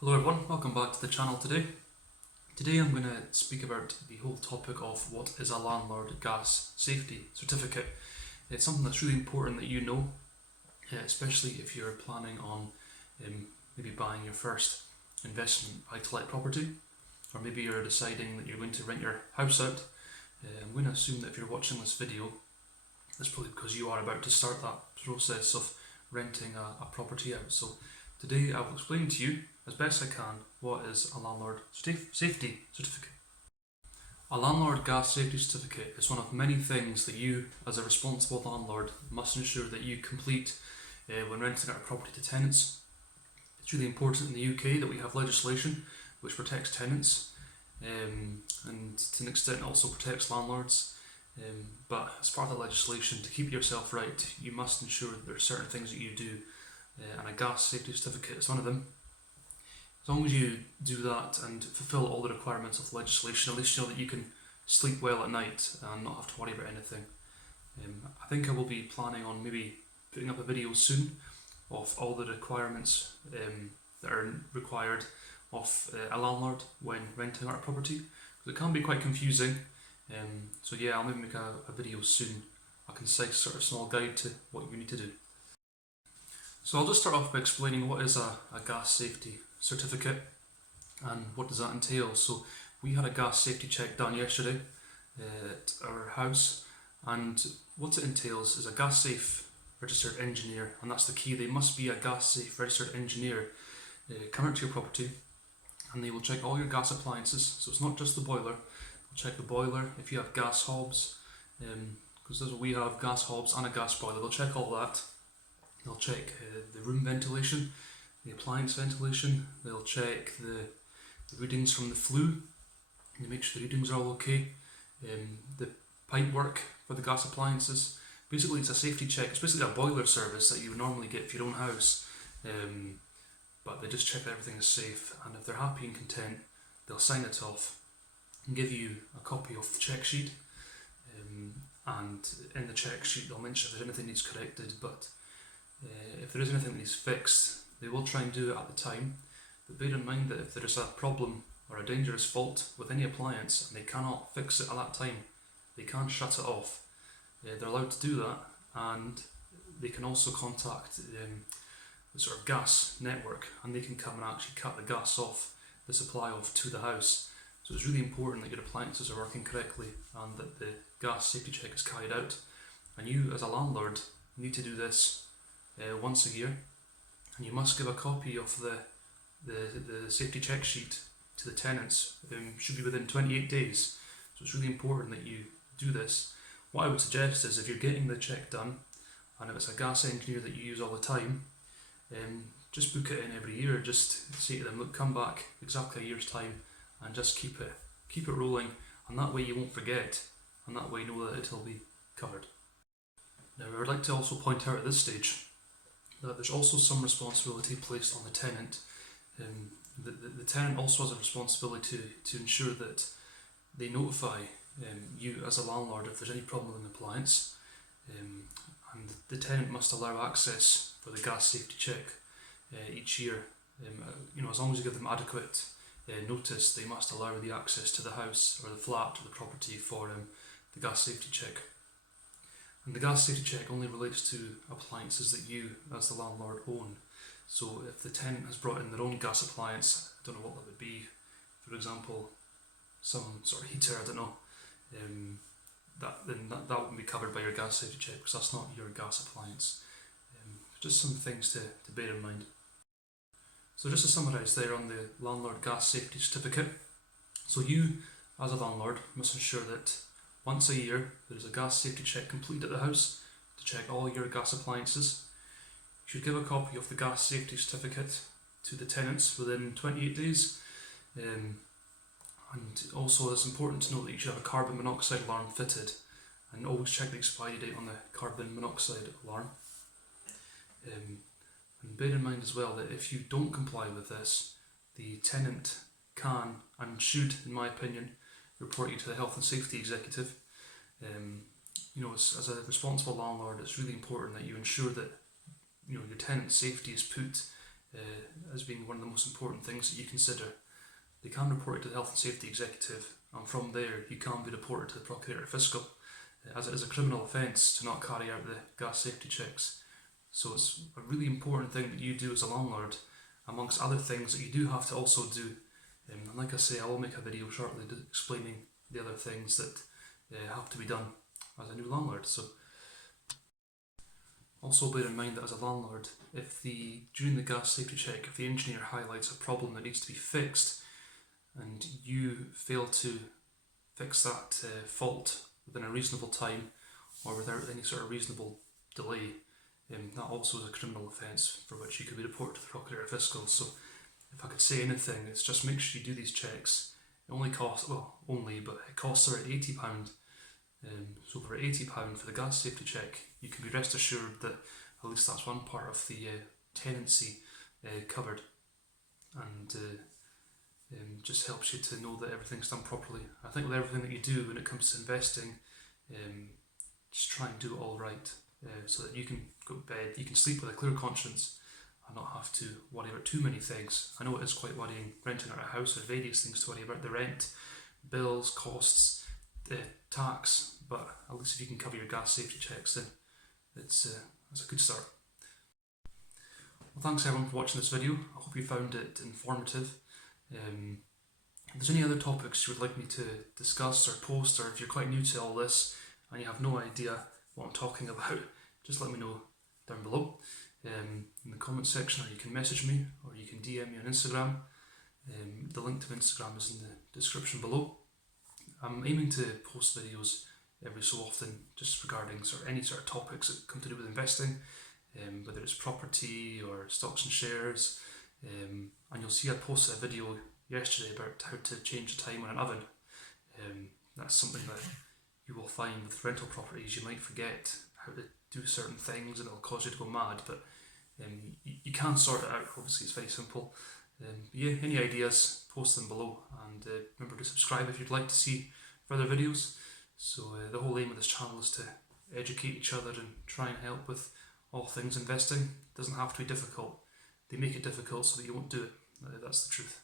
Hello everyone, welcome back to the channel today. Today I'm going to speak about the whole topic of what is a Landlord Gas Safety Certificate. It's something that's really important that you know, especially if you're planning on maybe buying your first investment buy-to-let property, or maybe you're deciding that you're going to rent your house out. I'm going to assume that if you're watching this video, that's probably because you are about to start that process of renting a property out. So today I will explain to you as best I can what is a Landlord Safety Certificate. A Landlord Gas Safety Certificate is one of many things that you, as a responsible landlord, must ensure that you complete when renting out a property to tenants. It's really important in the UK that we have legislation which protects tenants and to an extent also protects landlords. But as part of the legislation, to keep yourself right, you must ensure that there are certain things that you do, and a gas safety certificate is one of them. As long as you do that and fulfill all the requirements of legislation, at least you know that you can sleep well at night and not have to worry about anything. I think I will be planning on maybe putting up a video soon of all the requirements that are required of a landlord when renting out a property, because it can be quite confusing. So yeah, I'll maybe make a video soon, a concise sort of small guide to what you need to do. So I'll just start off by explaining what is a gas safety certificate and what does that entail. So we had a gas safety check done yesterday at our house, and what it entails is a gas safe registered engineer, and that's the key. They must be a gas safe registered engineer come out to your property, and they will check all your gas appliances. So it's not just the boiler. They'll check the boiler, if you have gas hobs, because we have gas hobs and a gas boiler. They'll check all that. They'll check the room ventilation, the appliance ventilation. They'll check the readings from the flue, and they make sure the readings are all okay. The pipe work for the gas appliances. Basically, it's a safety check. It's basically a boiler service that you would normally get for your own house, but they just check that everything is safe, and if they're happy and content, they'll sign it off and give you a copy of the check sheet. And in the check sheet, they'll mention if there's anything needs corrected, but if there is anything that needs fixed, they will try and do it at the time. But bear in mind that if there is a problem or a dangerous fault with any appliance and they cannot fix it at that time, they can shut it off. They're allowed to do that, and they can also contact the sort of gas network, and they can come and actually cut the gas off, the supply off to the house. So it's really important that your appliances are working correctly and that the gas safety check is carried out. And you, as a landlord, need to do this once a year, and you must give a copy of the safety check sheet to the tenants. Should be within 28 days. So it's really important that you do this. What I would suggest is, if you're getting the check done, and if it's a gas engineer that you use all the time, just book it in every year. Just say to them, look, come back exactly a year's time, and just keep it rolling, and that way you won't forget, and that way you know that it'll be covered. Now, I would like to also point out at this stage that there's also some responsibility placed on the tenant. The tenant also has a responsibility to ensure that they notify you as a landlord if there's any problem with an appliance, and the tenant must allow access for the gas safety check each year. As long as you give them adequate notice, they must allow the access to the house or the flat or the property for the gas safety check. And the gas safety check only relates to appliances that you, as the landlord, own. So if the tenant has brought in their own gas appliance, I don't know what that would be, for example, some sort of heater, I don't know, that wouldn't be covered by your gas safety check, because that's not your gas appliance. Just some things to bear in mind. So just to summarise there on the Landlord Gas Safety Certificate, so you, as a landlord, must ensure that once a year there is a gas safety check completed at the house to check all your gas appliances. You should give a copy of the gas safety certificate to the tenants within 28 days. And also it's important to note that you should have a carbon monoxide alarm fitted, and always check the expiry date on the carbon monoxide alarm. And bear in mind as well that if you don't comply with this, the tenant can and should, in my opinion, report you to the health and safety executive. As a responsible landlord, it's really important that you ensure that your tenant's safety is put as being one of the most important things that you consider. They can report it to the Health and Safety Executive, and from there you can be reported to the Procurator Fiscal, as it is a criminal offence to not carry out the gas safety checks. So it's a really important thing that you do as a landlord, amongst other things that you do have to also do. And like I say, I will make a video shortly explaining the other things that have to be done as a new landlord. So also bear in mind that as a landlord, if during the gas safety check, if the engineer highlights a problem that needs to be fixed and you fail to fix that fault within a reasonable time or without any sort of reasonable delay, that also is a criminal offence for which you could be reported to the Procurator Fiscal. So if I could say anything, it's just make sure you do these checks. It only costs, but it costs around £80. So for £80 for the gas safety check, you can be rest assured that at least that's one part of the tenancy covered, and just helps you to know that everything's done properly. I think with everything that you do when it comes to investing, just try and do it all right, so that you can go to bed, you can sleep with a clear conscience and not have to worry about too many things. I know it is quite worrying renting out a house. There's various things to worry about: the rent, bills, costs, tax, but at least if you can cover your gas safety checks, then it's a good start. Well, thanks everyone for watching this video. I hope you found it informative. If there's any other topics you would like me to discuss or post, or if you're quite new to all this and you have no idea what I'm talking about, just let me know down below in the comments section, or you can message me, or you can DM me on Instagram. The link to Instagram is in the description below. I'm aiming to post videos every so often just regarding any sort of topics that come to do with investing, whether it's property or stocks and shares. And you'll see I posted a video yesterday about how to change the time on an oven. That's something that you will find with rental properties. You might forget how to do certain things and it'll cause you to go mad, but you can sort it out. Obviously it's very simple. Yeah, any ideas, post them below, and remember to subscribe if you'd like to see further videos. So the whole aim of this channel is to educate each other and try and help with all things investing. It doesn't have to be difficult. They make it difficult so that you won't do it. That's the truth.